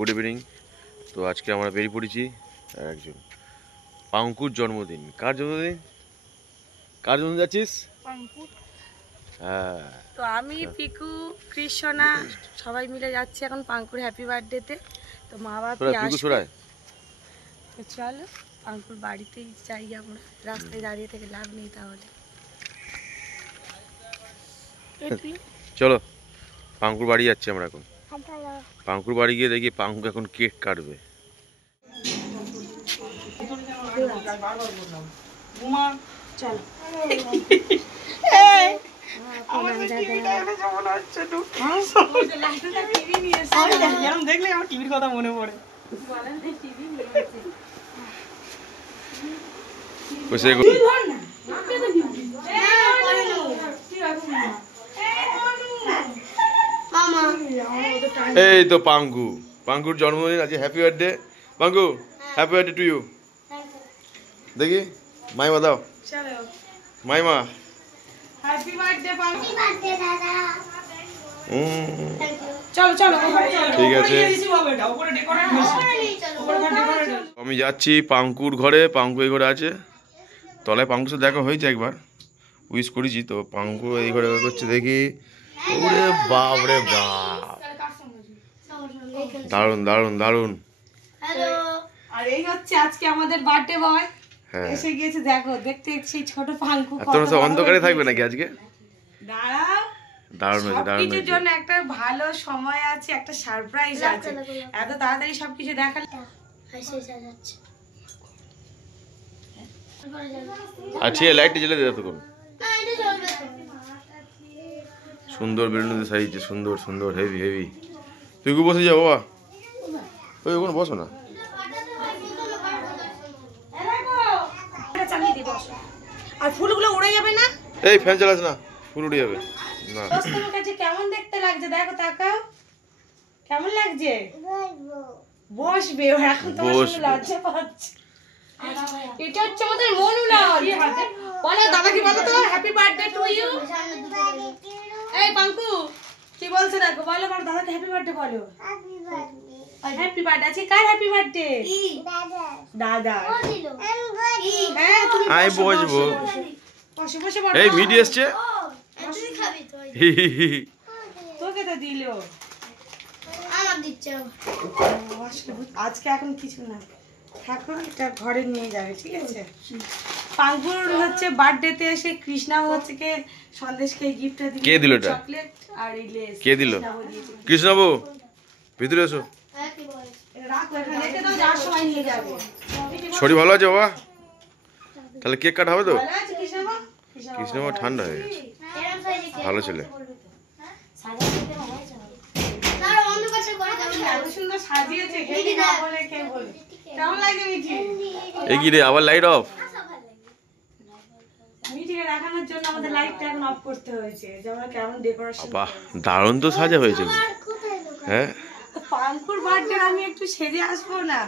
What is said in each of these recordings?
Good evening. তো আজকে আমরা বেরিয়ে পড়েছি একজন পাঙ্কুর জন্মদিন। কার জন্মদিন? কার জন্মদিন যাচ্ছিস? পাঙ্কুর। হ্যাঁ, তো আমি পিকু কৃষ্ণা সবাই মিলে যাচ্ছি এখন পাঙ্কুর হ্যাপি বার্থডেতে। তো মা বাবা আসবে, তো চলো পাঙ্কুর বাড়িতেই যাই আমরা। রাস্তায় দাঁড়িয়ে থেকে লাভ নেই তাহলে। চলো পাঙ্কুর বাড়ি যাচ্ছি আমরা এখন। পাঙ্কুর বাড়ি গিয়ে দেখি পাঙ্কু এখন কেক কাটবে। দেখলে আমার টিভির কথা মনে পড়ে। এই তো পাঙ্কু, পাঙ্কুর জন্মদিন আজকে। Happy birthday Panku, happy birthday to you. দেখি মাইমা দাও, মাইমা হ্যাপি বার্থডে পাঙ্কু। চলো চলো, ঠিক আছে। আমি যাচ্ছি পাঙ্কুর ঘরে। পাঙ্কু এই ঘরে আছে তলায়। পাঙ্কুর সাথে দেখা হয়েছে একবার, উইশ করেছি। তো পাঙ্কু এই ঘরে করছে দেখি। ওরে বাপ রে বাপ, দারুন দারুন দারুন। আর এই হচ্ছে আজকে আমাদের বার্থডে বয়। এসে গিয়েছে, দেখো দেখতে সেই ছোট পাঙ্কু। তোমরা তো অন্ধকারে থাকবে নাকি আজকে? দাঁড়াও, দারুণ হয়েছে, দারুণ কিছুর হয়েছে। জন্য একটা ভালো সময় আছে, একটা সারপ্রাইজ আছে। এত তাড়াতাড়ি সবকিছু দেখালে আচ্ছা, লাইটটা জ্বেলে দে তখন। সুন্দর বেলুন দিয়ে সাজিয়েছে, সুন্দর সুন্দর, হেভি হেভি। তুই কি বসে যা বাবা, ওই ওখানে বসো না। আর ফুলগুলো উড়ে যাবে না? এই ফ্যান চালাস না, ফুল উড়ে যাবে না। তোমার কাছে কেমন দেখতে লাগছে দেখো, তাকাও কেমন লাগছে। বসবে ও, এখন তোমার সঙ্গে লজ্জা পাচ্ছে। এটা হচ্ছে আমাদের মনুলাল। বলো দাদাকে বলো তো হ্যাপি বার্থডে টু ইউ। এই পাঙ্কু কি বলছে দেখো, বলো বলো দাদাকে হ্যাপি বার্থডে বলো। হ্যাপি বার্থডে আছে। কার হ্যাপি বার্থডে? দাদা। হ্যাঁ তুমি আই বসবো। বসে বসে বলো। এই মিডি এসছে, তোকে তো দিলো, আমার দিচ্ছে। আজকে এখন কিছু না, থাকো এটা ঘরে নিয়ে যাবে, ঠিক আছে। পাঙ্কুর হচ্ছে বার্থডেতে এসে কৃষ্ণাও হচ্ছে কে সন্দেশ খেয়ে গিফটটা দিল। কে দিল এটা? চকলেট আর এই লেস। কে দিল? কৃষ্ণবাবু ভিতরে এসো। রাখো এখানে, রেখে দাও, যাওয়ার সময় নিয়ে যাবে। শরীর ভালো আছে বাবা? তাহলে কেক কাটা হবে তো? ভালো আছে কৃষ্ণাবা? কৃষ্ণবাবু ঠান্ডা হয়ে গেছে, ভালো ছেলে। এত সুন্দর সাজিয়েছে, খেতে না বলে কে বলে। কেমন লাগে মিঠি? এই কি রে, আবার লাইট অফ? মিঠিকে দেখানোর জন্য আমাদের লাইটটা এখন অফ করতে হয়েছে, যেমন কেমন ডেকোরেশন। বাহ, দারুণ তো সাজা হয়েছে। হ্যাঁ, পাঙ্কুর বার্থডে আমি একটু সেজে আসবো না?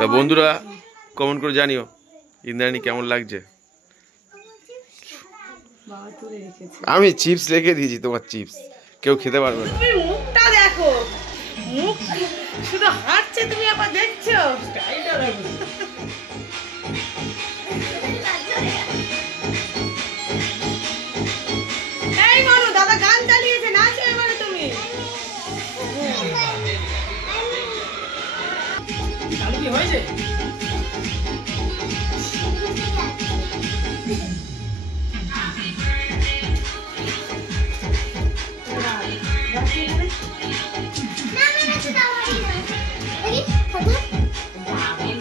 তা বন্ধুরা কমেন্ট করে জানিও ইন্দ্রাণী কেমন লাগছে। বাবা তুলে রেখেছে। আমি চিপস রেখে দিয়েছি, তোমার চিপস কেউ খেতে পারবে না। তুমি মুখটা দেখো, মুখ শুধু হাঁটছে, তুমি আবার দেখছো। এই মানু, দাদা গান চালিয়েছে, নাচো এবারে তুমি। চালু কি হয়েছে?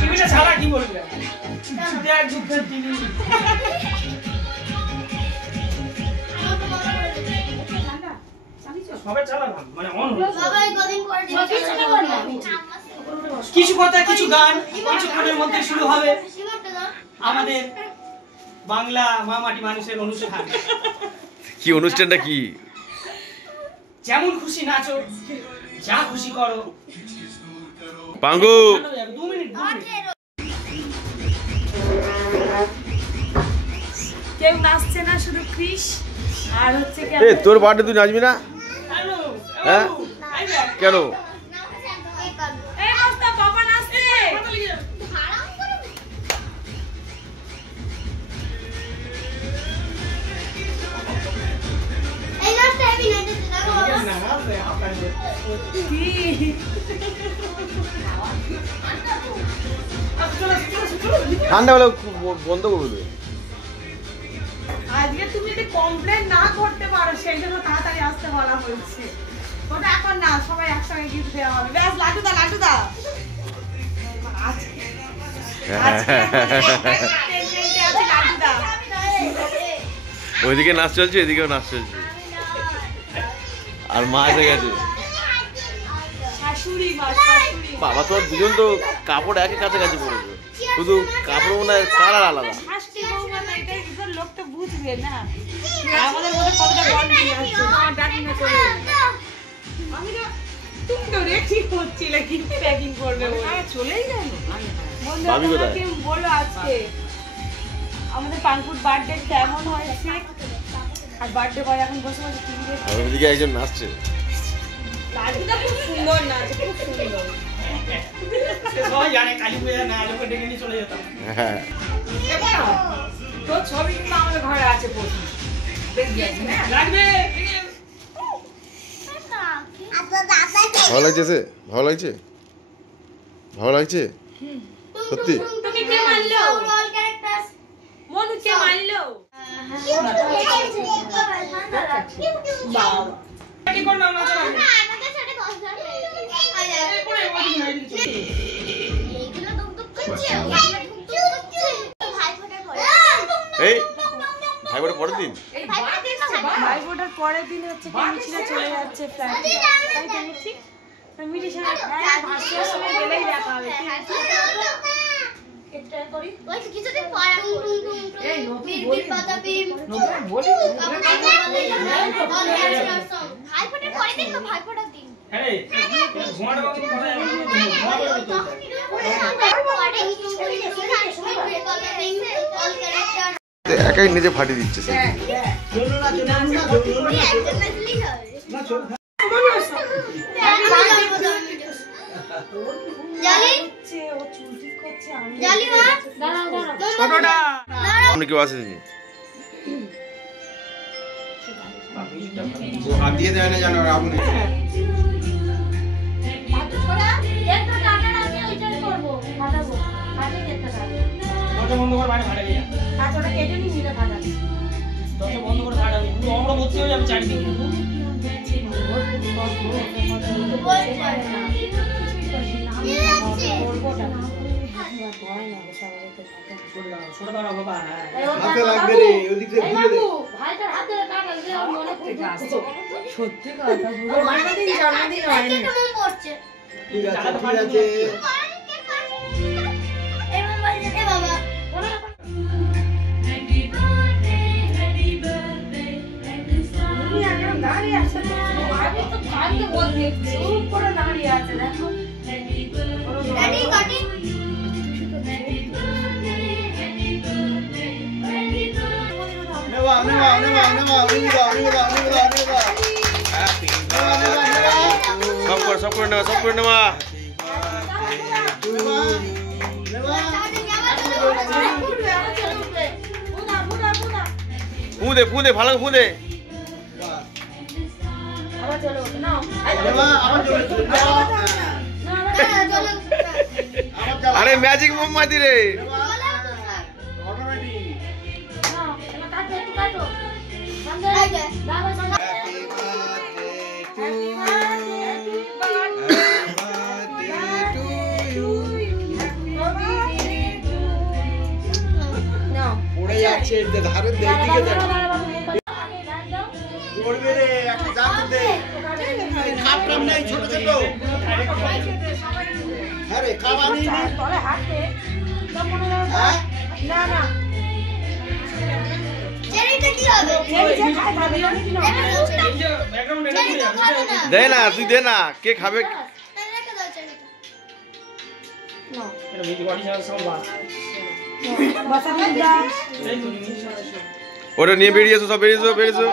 টিভিটা ছাড়া কি বলবে? দেখ দুঃখের টিভি। সবাই চালালাম, মানে অন কিছু কথা, কিছু গান কিছুক্ষণের মধ্যে শুরু হবে আমাদের বাংলা মা মাটি মানুষের অনুষ্ঠান। কি অনুষ্ঠানটা কি? যেমন খুশি নাচো, যা খুশি করো। পাঙ্গু 2 মিনিট। কেউ নাচছে না, শুধু ক্রিস আর হচ্ছে কি এ তোর বার্থডে তুই নাচবি না? হ্যাঁ কেন? ঠান্ডা হলে বন্ধ করবে তো। আজকে তুমি যদি কমপ্লেন না করতে পারো সেই জন্য তাড়াতাড়ি আসতে বলা হয়েছে। ওটা এখন না, সবাই একসঙ্গে গিফট দেওয়া হবে। ব্যাস লাড্ডু দা, লাড্ডু দা। ওইদিকে নাচ চলছে, এদিকেও নাচ চলছে। আর মা এসে গেছে। শাশুড়ি মা, শাশুড়ি। বাবা তো দুজন তো কাপড় একই কাছাকাছি পড়েছে, শুধু কাপড় মনে হয় কালার আলাদা। শাশুড়ি বৌমা তো এটাই ভিতর লোক তো বুঝবে না আমাদের মধ্যে কতটা বন্ডিং আছে। আমার ডাকি না করে আমি তো তুমি তো রেডি হচ্ছিলে কি প্যাকিং করবে বলে চলেই গেল। বন্ধুরা কি বলো আজকে আমাদের পাঙ্কুর বার্থডে কেমন হয়েছে? আর বার্থডে বয় এখন বসে বসে টিভি দেখছে। ওইদিকে একজন নাচছে। লাড্ডুটা খুব সুন্দর নাচ, খুব সুন্দর। সবাই জানে কালী পূজা না আলোকে ডেকে নিয়ে চলে যেতাম। হ্যাঁ তোর ছবি কিন্তু আমাদের ঘরে আছে প্রচুর, দেখবি লাগবে। ভালো লাগছে সে? ভালো লাগছে? ভালো লাগছে সত্যি? তোকে কে মারলো? মনু কে মারলো? কি করলাম না জানো? এই ভাই বোনের পরের দিন, ভাই ফোটার পরের দিন হচ্ছে কি মিছিলে চলে যাচ্ছে ফ্ল্যাটে, তাই তো মিঠি? মিঠির সঙ্গে ভাষার সময় গেলেই দেখা হবে। কিছুদিন পর ভাইফোঁটার পরের দিন তো ভাইফোঁটার দিন আরে ঘুমাটা বাবু কোথায় যাবে? একাই নিজে ফাটিয়ে দিচ্ছে সে। আপনি কেউ আসেনি? হাত দিয়ে দেয় না জানো আপনি। বন্ধ করে বাইরে ভাড়া গিয়ে ওটা কেটে নি মিলে ফাটাবি। দরজা বন্ধ করে ভাড়া গিয়ে পুরো অমর ভর্তি হয়ে যাবে চারিদিকে। ছোট দাঁড়া বাবা। হাতে লাগবে রে, ওদিক থেকে ঘুরে দে। সত্যি কথা পুরো জন্মদিন জন্মদিন হয়নি। ঠিক আছে ঠিক আছে। তুমি এখন দাঁড়িয়ে আছো তো, আমি তো কাঁদতে বলছি চুপ করে দাঁড়িয়ে আছে দেখো। নেবা নেবা নেবা নেবা নেবা নেবা নেবা নেবা। সব করে নেবা, সব করে নেবা। ফুঁদে ফুঁদে ভালো ফুঁদে। আরে ম্যাজিক মোমবাতি রে। পড়ে যাচ্ছে ধারের দিকে পড়বে রে, একটা জাত দে। কাপ টাপ নেই ছোট ছোট। হ্যাঁ রে কাপ আমি তলে হাত দে। হ্যাঁ না না চেরিটা কি হবে? এই যে খাই ভাবি না কি না ব্যাকগ্রাউন্ড এটা চেরি তো খাবে না। দে না, তুই দে না, কে খাবে? রেখে দাও চেরিটা। এটা ভিডিও বাড়ি যাওয়ার সময় বাস বসা মুদ্রা এই তো নিমিশ ওটা নিয়ে বেরিয়ে এসো, সব বেরিয়ে এসো, বেরিয়ে এসো।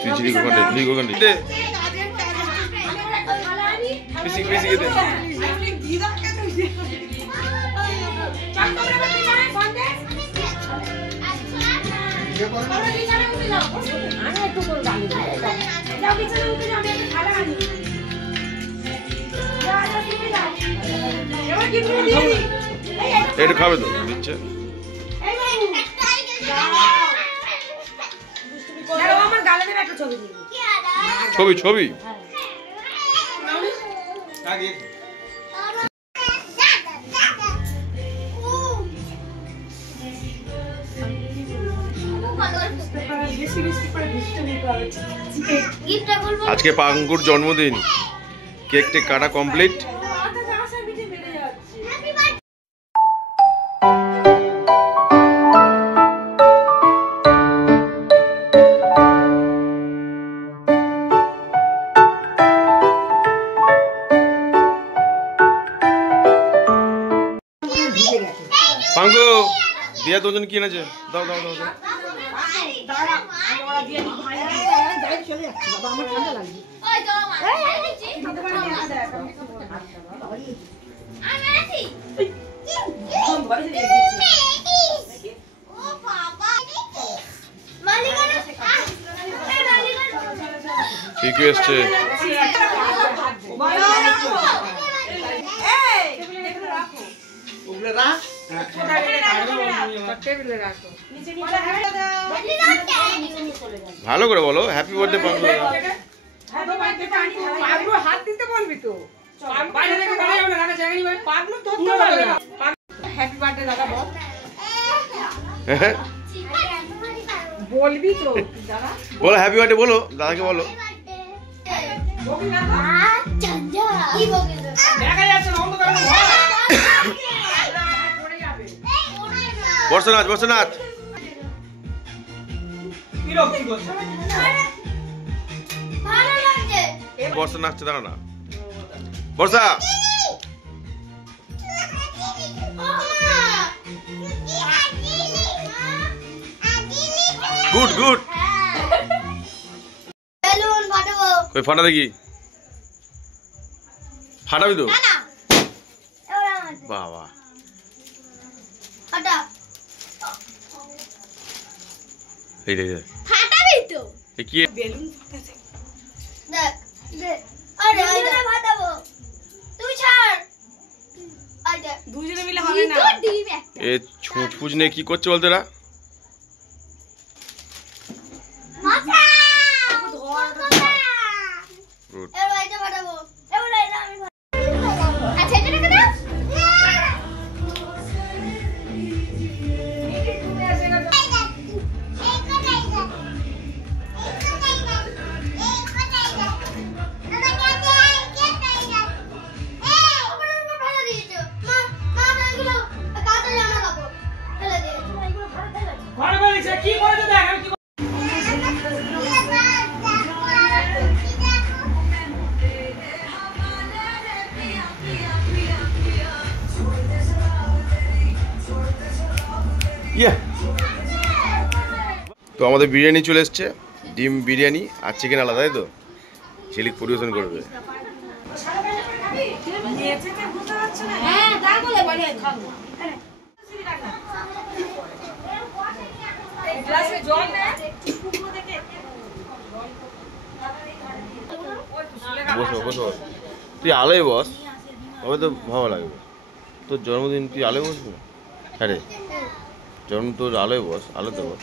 তুই চিনি কোখানে তুই কোখানে দে পিসি পিসি দে। আমি দিদা কে তুই চাক করে বলতে চাই ফোন দে। আমরা বিছানায় উঠে যাও। আমি একটু করে গালি দিই। যাও বিছানায় উঠে যাও, আমি একটা থালা আনি। যাও, যাও, তুমি যাও। এবার কি তুমি দিয়ে দিই? একটু খাবে তো দিচ্ছে। এই বাবু। দাঁড়াও, আমার গালে দেবে একটা ছবি দিয়ে দিই। ছবি ছবি গিফটটা বলবো আজকে পাঙ্কুর জন্মদিন, কেক টেক কাটা কমপ্লিট। Happy birthday. পাঙ্কু দিয়া তোর জন্য কি এনেছে? দাও দাও দাও দাও। ওই তো মা এনেছি আমি এনেছি ও বাবা মালিকানা কি কি এসছে? ভালো করে বলো, হ্যাপি বার্থডে পাঙ্কু। হাত দিতে বলবি তো। বাইরে থেকে গাড়ি যাবে না, জায়গা নিয়ে পাগলু ধরতে পারবে না। হ্যাপি বার্থডে দাদা বল। বলবি তো দাদা। বলো হ্যাপি বার্থডে, বলো দাদাকে বলো। কি বলবি দেখা যাচ্ছে না, অন্ধকার ভয়। বর্ষনাথ বর্ষনাথ বিরক্তি করছে। ভালো লাগছে বর্ষা নাচছে, দাঁড়া না বর্ষা। Good good. বেলুন ফাটাবো কই ফাটা দেখি, ফাটাবি তো? না এবার আমার বাবা ফাটা এই রে, ফাটাবি তো এ কি? বেলুন ফাটাতে। দেখ দেখ আরে আরে ফাটাবো তুই ছাড় আই দেখ দুজনে মিলে হবে না। তো ডিম একটা এ ছুঁচ ফুচ নিয়ে কি করছে বলতে না? মাথা ধর গুড। এবার এটা ফাটাবো এবার এটা আমি আচ্ছা এটা রেখে দাও ঘরে বলেছে কি করেছে দেখ আমি কি ইয়া, তো আমাদের বিরিয়ানি চলে এসছে, ডিম বিরিয়ানি আর চিকেন আলাদা, তাই তো? ঝিলিক পরিবেশন করবে। হ্যাঁ তাই বলে বলে খাবো। গ্লাসে জল নে। বসো বসো, তুই আলোয় বস, তবে তো ভালো লাগবে। তোর জন্মদিন তুই আলোয় বসবি? হ্যাঁ রে, জন্ম তোর আলোয় বস, আলোতে বস।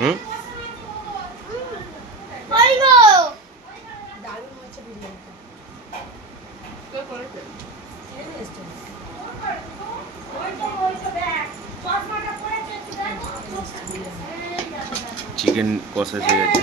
হুম, চিকেন কষা এসে গেছে।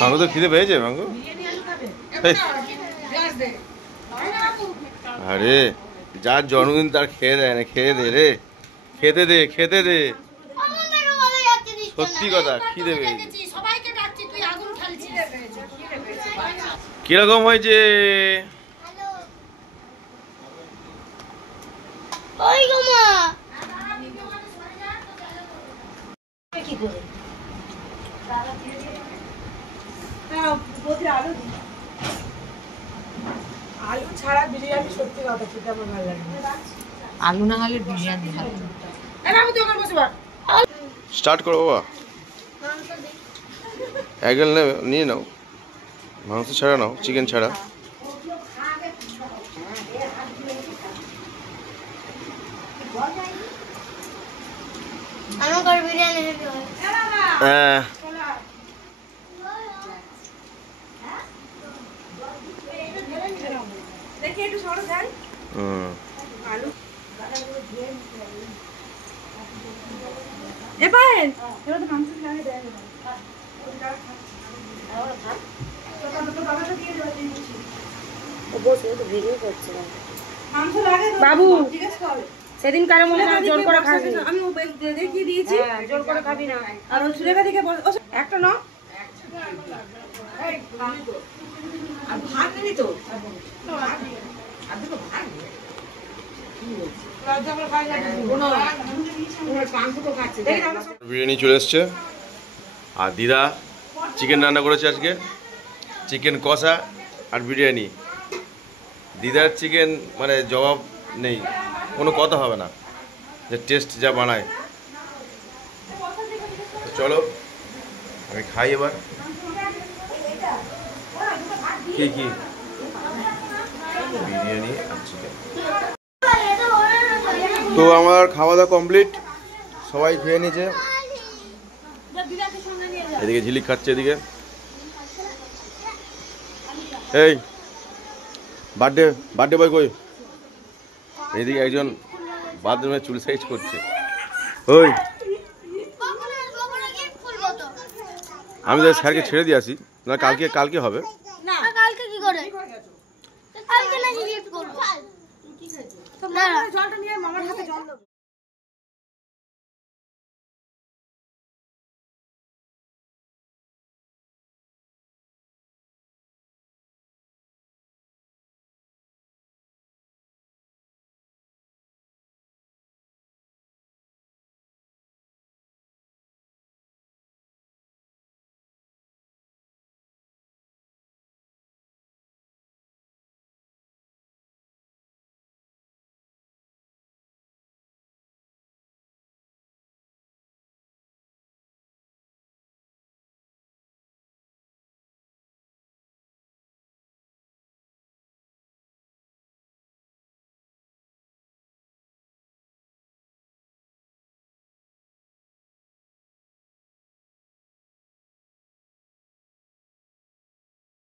মাংস তো খিদে পেয়েছে মাংস। আরে যার জন্মদিন তার খেয়ে দেয় না, খেয়ে দে রে, খেতে দে খেতে দে। সত্যি কথা, খিদে পেয়েছে। সবাইকে ডাকছি তুই আগুন ঠালছিস কিরকম হয়েছে? ওই গো মা কি করে হ্যাঁ বোধহয় আলু ছাড়া বিরিয়ানি সত্যি কথা খেতে আমার ভালো লাগে। আলু না হলে বিরিয়ানি ভালো লাগে। আমি তো ওখানে বসে বল। স্টার্ট করো বাবা। অ্যাগেল নিয়ে নাও, মাংস ছাড়া নাও, চিকেন ছাড়া। আমার ঘরে বিরিয়ানি হেভি হয়। হ্যাঁ দেখি একটু সরো যাই আলু এ পায়েন এবার তো মাংস লাগে দেয় না বাবু সেদিন কারো মনে হয় জোর করে খাবি আমি দেখিয়ে দিয়েছি জোর করে খাবি না আর ওই সুলেখা দিকে একটা ন আর ভাত নিবি তো বিরিয়ানি চলে এসছে আর দিদা চিকেন রান্না করেছে আজকে, চিকেন কষা আর বিরিয়ানি। দিদার চিকেন মানে জবাব নেই, কোনো কথা হবে না, যে টেস্ট যা বানায়। তো চলো আমি খাই এবার। কি কি বিরিয়ানি আর চিকেন। তো আমার খাওয়া দাওয়া কমপ্লিট, সবাই খেয়ে নিয়েছে। এদিকে ঝিলিক খাচ্ছে, এদিকে এই বার্থডে বয় কই? এদিকে একজন বাথরুমে চুল সাইজ করছে। ওই আমি তো স্যারকে ছেড়ে দিয়ে আসি, না কালকে হবে না কালকে কি করে কালকে না গিফট করব। জলটা নিয়ে মামার হাতে জল দাও।